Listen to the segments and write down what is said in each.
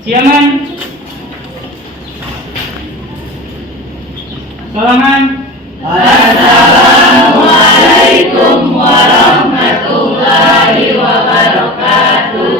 Kiaman. Salaman. Assalamualaikum warahmatullahi wabarakatuh.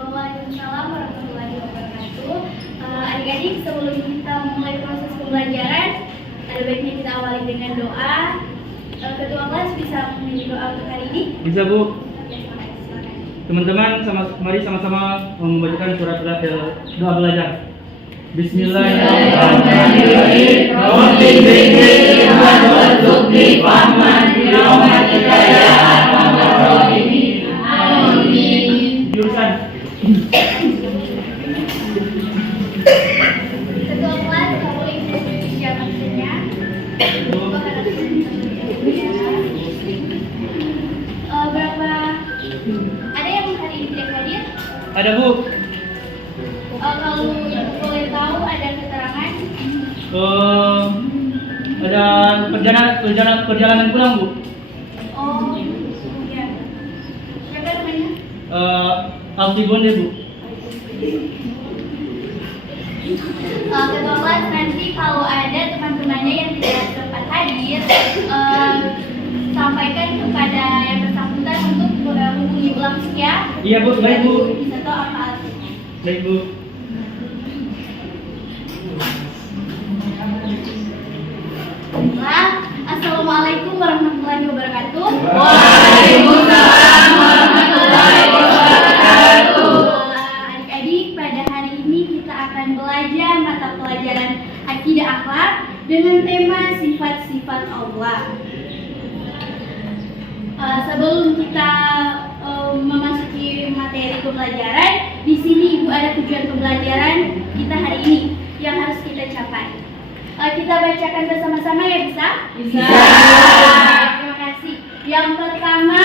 Waalaikumsalam warahmatullahi wabarakatuh. Adik-adik, sebelum kita mulai proses pembelajaran, ada baiknya kita awali dengan doa. Ketua kelas bisa memilih doa untuk hari ini? Bisa, Bu. Ya, silakan. Teman-teman, mari sama-sama membacakan surat doa belajar. Bismillahirrahmanirrahim. Rabbi zidni warzuqni fahman birahmatika ya arhamar rahimin. Amin. Jurusan. Ketua kelas, nggak boleh Indonesia maksudnya. Berapa? Ada yang hari ini tidak hadir? Ada, Bu. Kalau ibu boleh tahu ada keterangan? Ada perjalanan pulang, Bu. Oh, ya. Siapa namanya? Alfi Bonde, Bu. Ketua kelas, nanti kalau ada teman-temannya yang tidak sempat hadir, sampaikan kepada yang bersangkutan untuk menghubungi ulang ya. Iya, Bu. Baik, Bu. Bisa tahu apa artinya. Baik, Bu. Assalamualaikum warahmatullahi wabarakatuh. Waalaikumsalam warahmatullahi wabarakatuh. Adik-adik, pada hari ini kita akan belajar mata pelajaran akidah akhlak dengan tema sifat-sifat Allah. Sebelum kita memasuki materi pembelajaran, di sini Ibu ada tujuan pembelajaran kita hari ini yang harus kita capai. Kita bacakan bersama-sama ya, bisa? Bisa. Terima kasih. Yang pertama,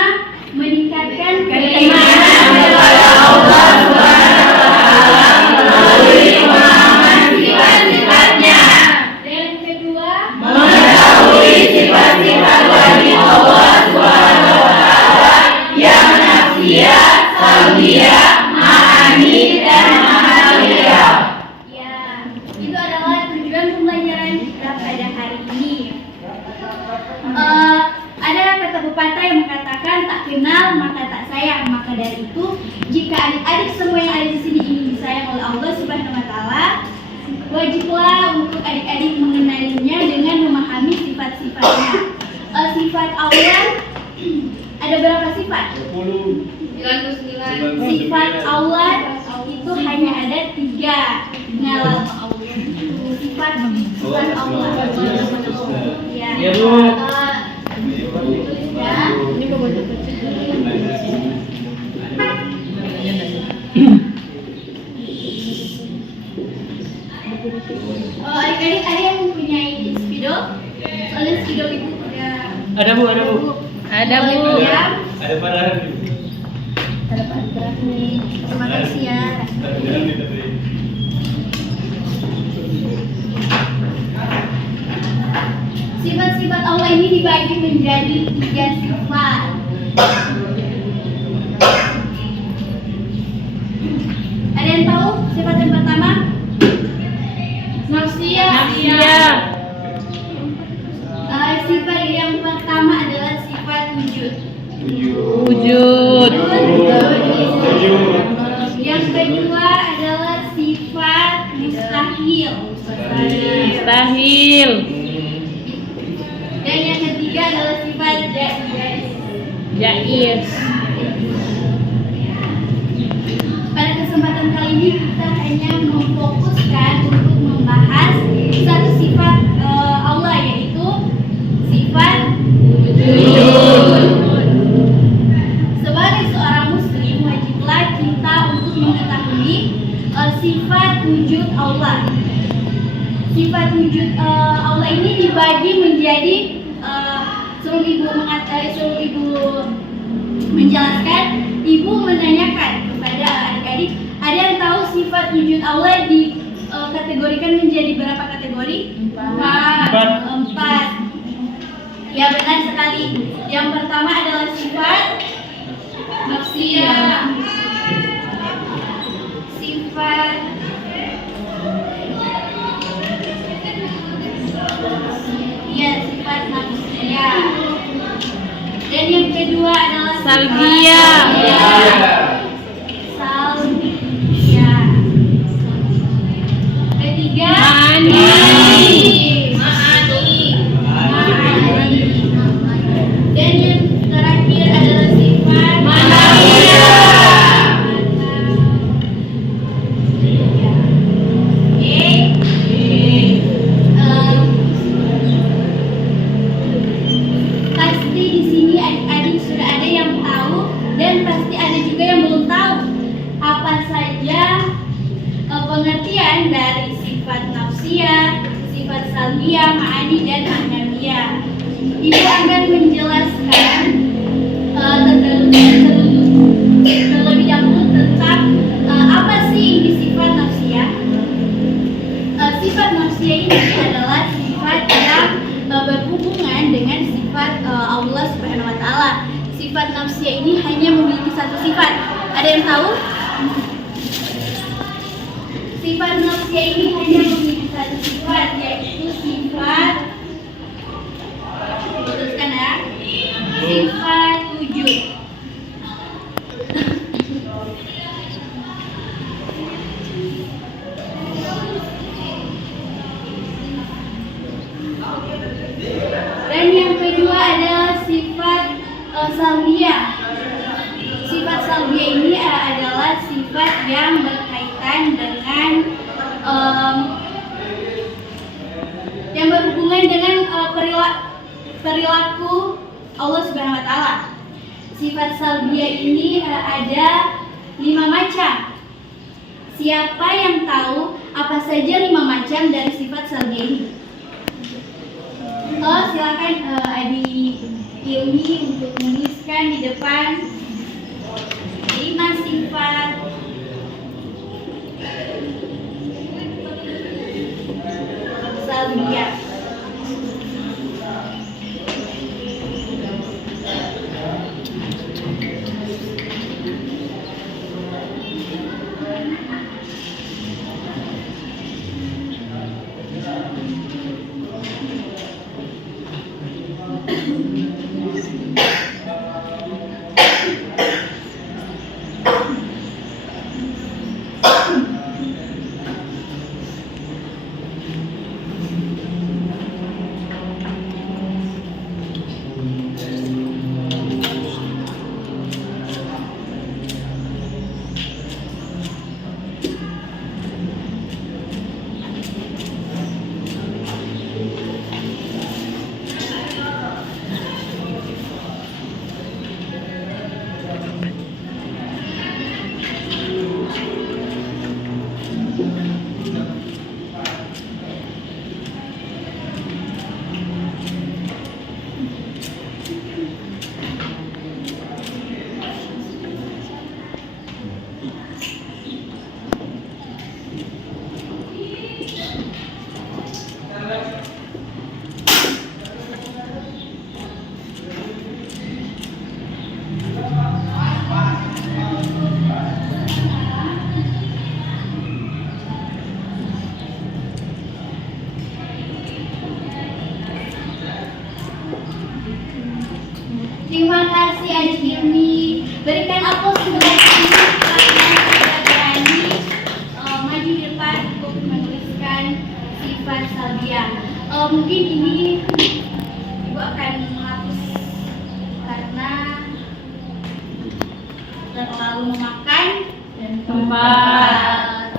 meningkatkan Keimanan kepada Allah Subhanahu wa Ta'ala melalui pemahaman sifat-sifatnya. Dan yang kedua, Mengetahui sifat-sifat wajib Allah Subhanahu wa Ta'ala yang nafsiyah, qalbiyah, ma'ani, dan ma'anawiyah. ya, itu adalah tujuan pembelajaran kita pada hari ini. Ada kata pepatah yang mengatakan tak kenal maka tak sayang. Maka dari itu, jika adik-adik semua yang ada di sini ingin disayang oleh Allah Subhanahu wa Ta'ala, wajiblah untuk adik-adik mengenalinya dengan memahami sifat-sifatnya. Sifat Allah ada berapa sifat? 99. Sifat Allah itu hanya ada 3. Nama Allah. Sifat Allah. Ya. Ya, Bu. Ya. Adik-adik ada yang mempunyai spidol? Soalnya spidol ibu udah. Ada, Bu. Ada, Bu. Ada, Bu. Ya. Ada paragraf. Ada paragraf nih. Terima kasih ya. Sifat-sifat Allah ini dibagi menjadi 3 sifat. Ada yang tahu sifat yang pertama? Nafsiyah. Sifat yang pertama adalah sifat wujud. Wujud. Yang kedua adalah sifat mustahil. Mustahil. Dan yang ketiga adalah sifat jaiz. Jaiz. Pada kesempatan kali ini kita hanya memfokuskan untuk membahas satu sifat Allah, yaitu sifat wujud. Sebagai seorang muslim, wajiblah kita untuk mengetahui sifat wujud Allah. Sifat wujud Allah ini dibagi menjadi sebelum ibu menjelaskan, ibu menanyakan kepada adik-adik, ada yang tahu sifat wujud Allah dikategorikan menjadi berapa kategori? 4. Ya, benar sekali. Yang pertama adalah sifat nafsiyah. Sifat Ya. Dan yang kedua adalah Salbia. Salbia. Ketiga Ma'ani. Dan yang terakhir adalah sifat Manawiyah. Pasti di sini adik-adik sudah ada yang tahu dan pasti ada juga yang belum tahu apa saja pengertian dari sifat nafsiyah, sifat salbiyah, ma'ani dan ma'nawiyah. Ibu akan menjelaskan terlebih dahulu tentang apa sih ini sifat nafsiyah. Sifat nafsiyah ini adalah sifat yang berhubungan dengan sifat Allah Subhanahu wa taala. Sifat nafsiyah ini hanya memiliki satu sifat. Ada yang tahu? Sifat nafsiyah ini hanya memiliki satu sifat, yaitu sifat, teruskan ya, sifat wujud. Dan yang kedua adalah sifat salbiyah. Sifat salbiyah ini adalah sifat yang berkaitan dengan yang berhubungan dengan perilaku Allah Subhanahu wa taala. Sifat salbiyah ini ada 5 macam. Siapa yang tahu apa saja 5 macam dari sifat salbiyah ini? Silakan adik Ilmi untuk menuliskan di depan 5 sifat salbiyah. Terima kasih adik Ilmi. Berikan aplaus sebelah kiri karena sudah berani maju di depan untuk menuliskan sifat salbiyah. Mungkin ini Ibu akan menghapus karena terlalu memakan dan Tempat.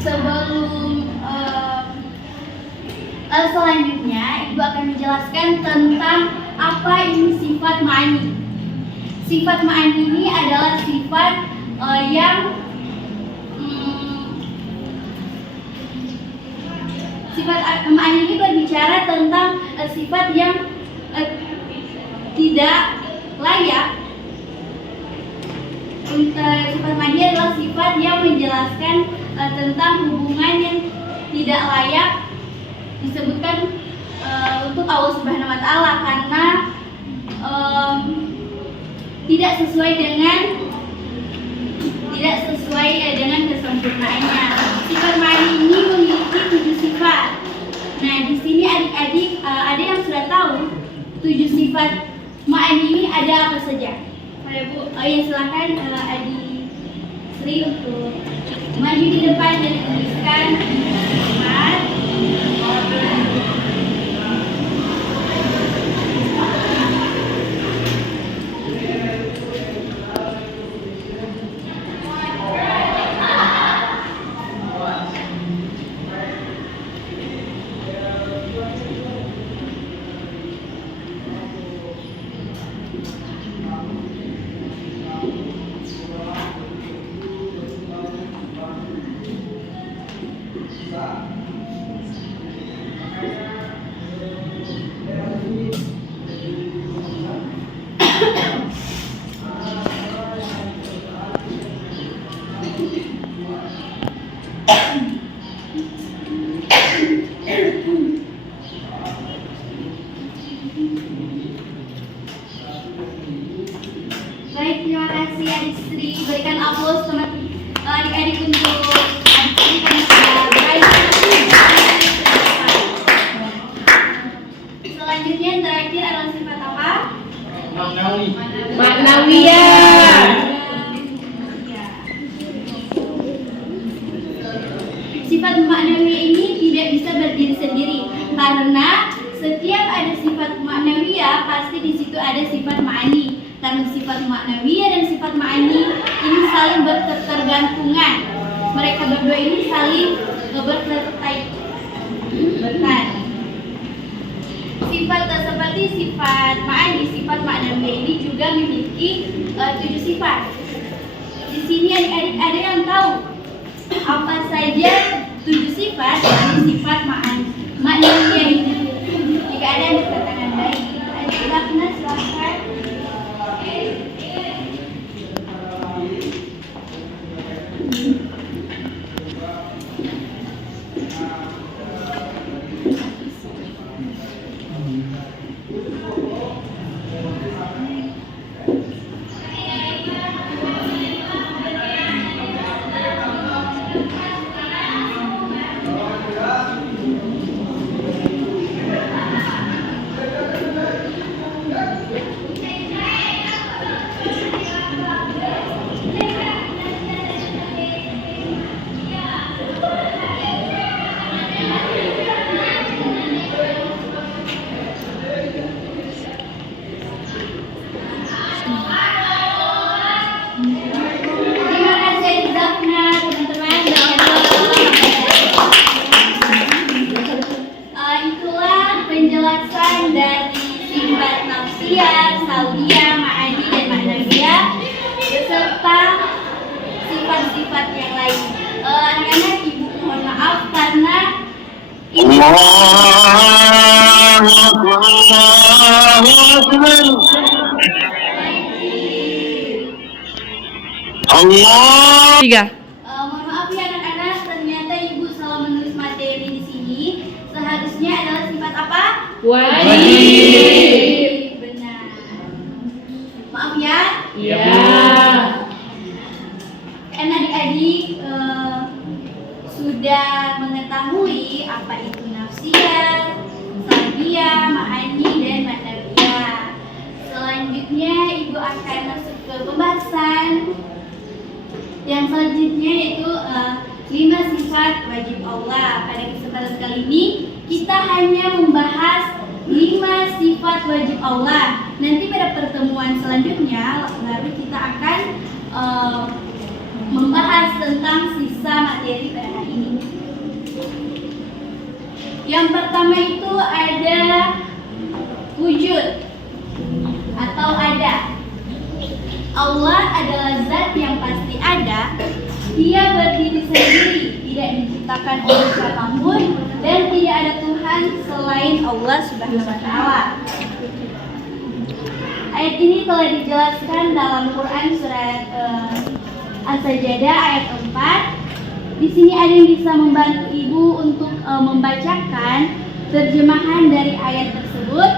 Sebelum selanjutnya, Ibu akan menjelaskan tentang apa ini sifat ma'ani. Sifat ma'ani ini adalah sifat yang sifat ma'ani ini berbicara tentang sifat yang tidak layak. Sifat ma'ani adalah sifat yang menjelaskan tentang hubungan yang tidak layak disebutkan untuk Allah Subhanahu wa taala karena tidak sesuai dengan kesempurnaannya. Sifat ma'ani ini memiliki 7 sifat. Nah, di sini adik-adik ada yang sudah tahu 7 sifat ma'ani ini ada apa saja? Ada Bu? Oh ya, silakan Adik Sri untuk maju di depan dan tuliskan sifat. Baik, terima kasih Adik Sri. Berikan aplaus teman adik-adik untuk Adik Sri karena sudah berhasil. Selanjutnya yang terakhir adalah sifat apa? Ma'nawiyah. Sifat ma'nawiyah ini tidak bisa berdiri sendiri karena setiap ada sifat ma'nawiyah pasti di situ ada sifat ma'ani. Karena sifat ma'nawiyah dan sifat ma'ani ini saling berketergantungan. Mereka berdua ini saling berkaitan. Sifat seperti sifat ma'ani, sifat ma'nawiyah ini juga memiliki 7 sifat. Di sini adik-adik ada yang tahu apa saja 7 sifat dari sifat ma'nawiyah ini? Jika ada yang berkatakan baik, adik Zafna silahkan. Sifat yang lain. Anak-anak, ibu mohon maaf karena ini Tiga. mohon maaf ya anak-anak, ternyata ibu salah menulis materi di sini. Seharusnya adalah sifat apa? Wajib. Benar. Maaf ya. Iya. Adik-adik sudah mengetahui apa itu nafsiyah, salbiyah, ma'ani, dan ma'nawiyah. Selanjutnya ibu akan masuk ke pembahasan yang selanjutnya yaitu 5 sifat wajib Allah. Pada kesempatan kali ini kita hanya membahas 5 sifat wajib Allah. Nanti pada pertemuan selanjutnya baru kita akan membahas tentang sisa materi pada hari ini. Yang pertama itu ada wujud atau ada. Allah adalah zat yang pasti ada. sendiri, tidak diciptakan oleh siapapun, dan tidak ada Tuhan selain Allah Subhanahu wa Ta'ala. Ayat ini telah dijelaskan dalam Quran surat As-Sajdah ayat 4. Di sini ada yang bisa membantu ibu untuk membacakan terjemahan dari ayat tersebut.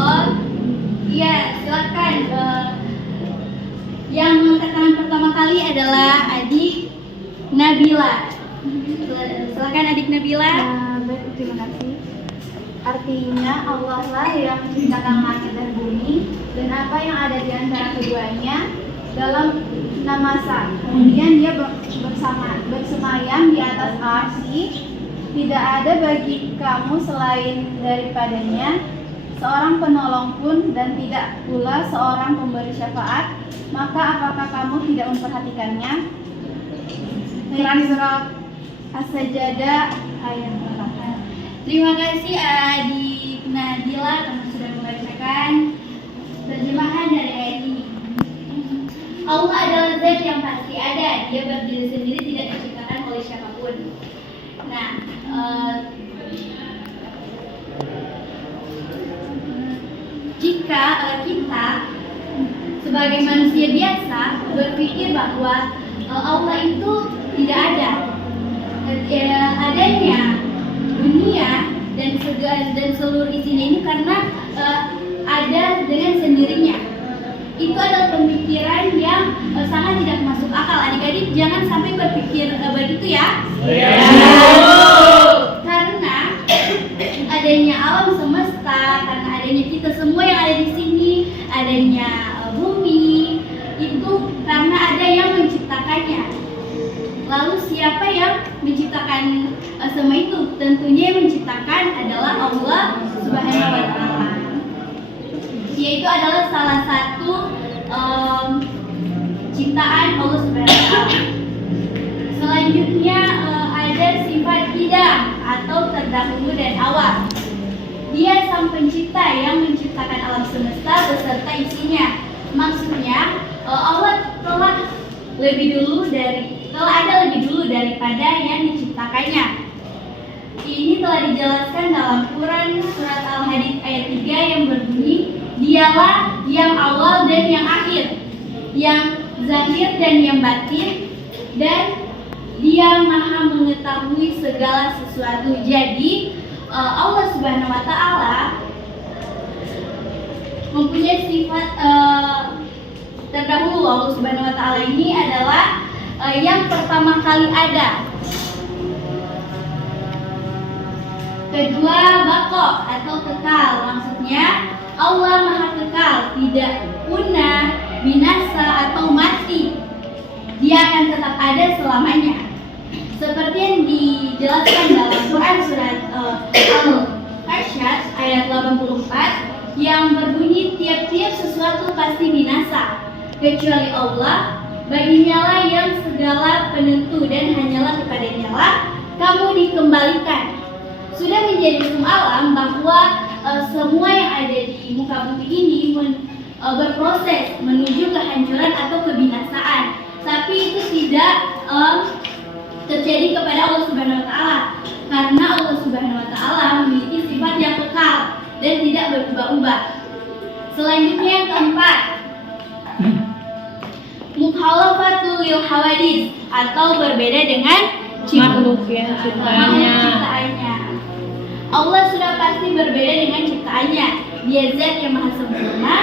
Oh, iya, silakan. Yang mengangkat tangan pertama kali adalah adik Nabila. Silakan adik Nabila. Baik, terima kasih. Artinya Allah lah yang menciptakan langit dan bumi dan apa yang ada di antara keduanya dalam 6 masa. Kemudian dia bersemayam di atas arsy. Tidak ada bagi kamu selain daripadanya seorang penolong pun dan tidak pula seorang pemberi syafaat. Maka apakah kamu tidak memperhatikannya? Quran surat As-Sajdah ayat 4. Terima kasih adik Nadila karena sudah membacakan terjemahan dari ayat ini. Allah adalah zat yang pasti ada, dia berdiri sendiri, tidak diciptakan oleh siapapun. Nah, jika kita sebagai manusia biasa berpikir bahwa Allah itu tidak ada, adanya dunia dan seluruh isinya ini karena ada dengan sendirinya. Itu adalah pemikiran yang sangat tidak masuk akal. Adik-adik jangan sampai berpikir begitu ya. Karena adanya alam semesta, karena adanya kita semua yang ada di sini, adanya bumi, itu karena ada yang menciptakannya. Lalu siapa yang menciptakan semua itu? Tentunya yang menciptakan adalah Allah Subhanahu wa Ta'ala. Yaitu adalah salah satu ciptaan Allah Subhanahu wa Ta'ala. Selanjutnya ada sifat tidak atau terdahulu dan awal. Dia sang pencipta yang menciptakan alam semesta beserta isinya. Maksudnya Allah telah ada lebih dulu daripada yang diciptakannya. Ini telah dijelaskan dalam Quran surat Al-Hadid ayat 3 yang berbunyi, Dialah yang awal dan yang akhir, yang zahir dan yang batin, dan Dia maha mengetahui segala sesuatu. Jadi Allah Subhanahu wa Ta'ala mempunyai sifat terdahulu. Allah Subhanahu wa Ta'ala ini adalah yang pertama kali ada. Kedua, bako atau kekal. Maksudnya Allah maha kekal, tidak punah, binasa atau mati. Dia akan tetap ada selamanya. Seperti yang dijelaskan dalam Quran surat Al-Hasyr ayat 84 yang berbunyi, tiap-tiap sesuatu pasti binasa kecuali Allah, baginya lah yang segala penentu dan hanyalah kepadanya lah kamu dikembalikan. Sudah menjadi hukum alam bahwa semua yang ada di muka bumi ini berproses menuju kehancuran atau kebinasaan. Tapi itu tidak terjadi kepada Allah Subhanahu wa Ta'ala, karena Allah Subhanahu wa Ta'ala memiliki sifat yang kekal dan tidak berubah-ubah. Selanjutnya yang keempat, mukhalafatul lil hawadis atau berbeda dengan Makhluk yang ciptaannya. Allah sudah pasti berbeda dengan ciptaannya. Dia zat yang maha sempurna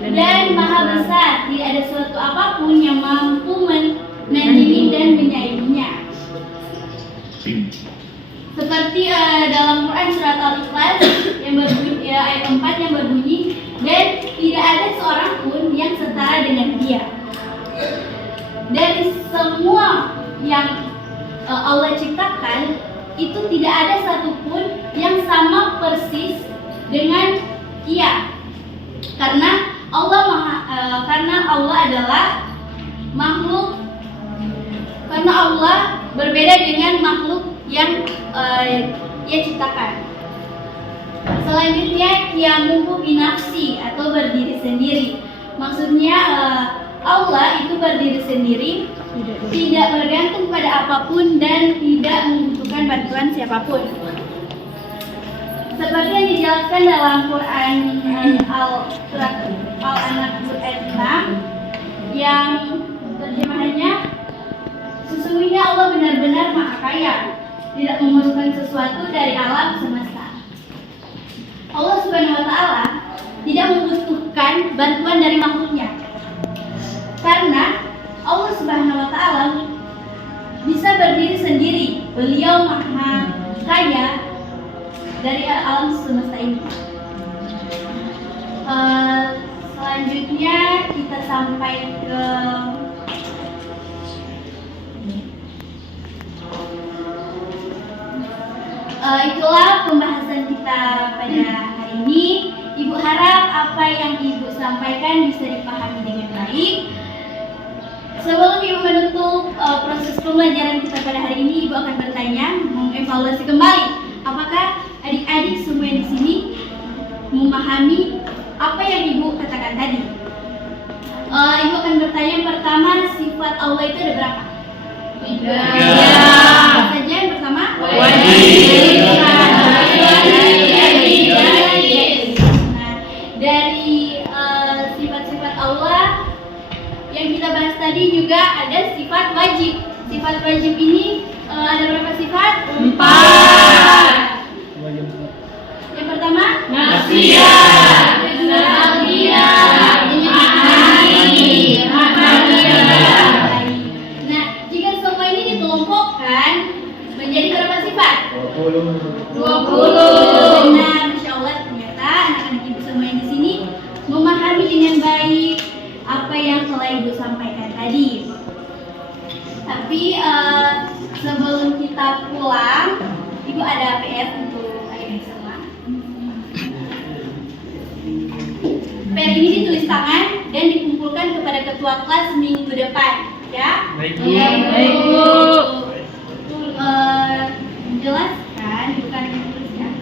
dan maha besar. Tidak ada suatu apapun yang mampu menandingi dan menyainginya. Seperti dalam Quran surat Al-Ikhlas yang berbunyi ayat 4 yang berbunyi, dan tidak ada seorang pun yang setara dengan Dia. Dari semua yang Allah ciptakan itu tidak ada satupun yang sama persis dengan Dia, karena Allah adalah makhluk, karena Allah berbeda dengan makhluk yang Ia ciptakan. Selanjutnya, qiyamuhu binafsi atau berdiri sendiri. Maksudnya Allah itu berdiri sendiri, tidak bergantung pada apapun dan tidak membutuhkan bantuan siapapun. Seperti yang dijelaskan dalam Quran surat Al-Ankabut ayat 6 yang terjemahannya, sesungguhnya Allah benar-benar Maha Kaya, tidak memerlukan sesuatu dari alam semesta. Allah Subhanahu wa Ta'ala tidak membutuhkan bantuan dari makhluknya, karena Allah Subhanahu wa Ta'ala bisa berdiri sendiri. Beliau Maha Kaya dari alam semesta ini. Selanjutnya kita sampai ke itulah pembahasan kita pada hari ini. Ibu harap apa yang Ibu sampaikan bisa dipahami dengan baik. Sebelum Ibu menutup proses pembelajaran kita pada hari ini, Ibu akan bertanya, mengevaluasi kembali apakah adik-adik semua di sini memahami apa yang Ibu katakan tadi. Ibu akan bertanya yang pertama, sifat Allah itu ada berapa? 3. Apa saja yang pertama? Nah, dari sifat-sifat Allah yang kita bahas tadi juga ada sifat wajib. Sifat wajib ini ada berapa sifat? 4. Yang pertama? Nasihat, Nasihat, Nah, jika semua ini dikelompokkan menjadi berapa sifat? 20. Nah, Masya Allah, ternyata anak-anak Ibu semua yang di sini memahami dengan baik apa yang telah Ibu sampaikan tadi. Tapi sebelum kita pulang, Ibu ada PR untuk adik-adik semua. PR ini ditulis tangan dan dikumpulkan kepada ketua kelas minggu depan, ya? Baik, Bu. Baik, Bu. Menjelaskan bukan menuliskan.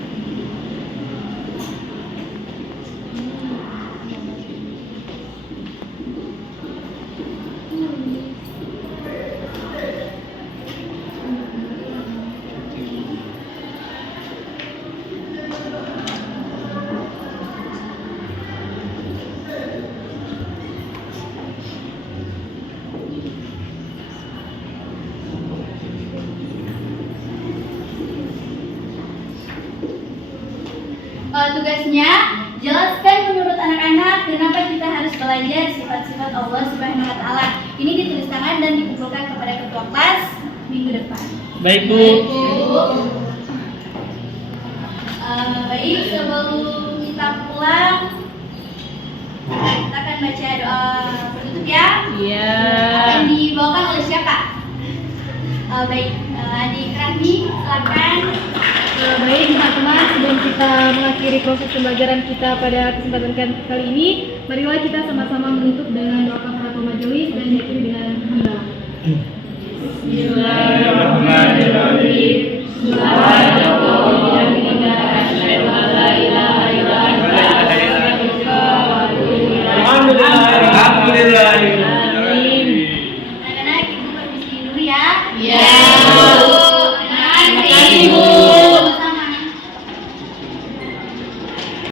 Tugasnya, jelaskan menurut anak-anak kenapa kita harus belajar sifat-sifat Allah Subhanahu wa Ta'ala. Ini ditulis tangan dan dikumpulkan kepada ketua kelas minggu depan. Baik, Bu. Baik, sebelum kita pulang, kita akan baca doa penutup ya. Iya. Akan dibawakan oleh siapa? Baik, Adik Rahmi, silakan. Baik teman-teman, sebelum kita mengakhiri proses pembelajaran kita pada kesempatan kali ini, marilah kita sama-sama menutup dengan doa kafaratul majelis dan diakhiri dengan hamdalah. Bismillahirrahmanirrahim. Alhamdulillah. Anak-anak, Ibu permisi dulu ya. Ya.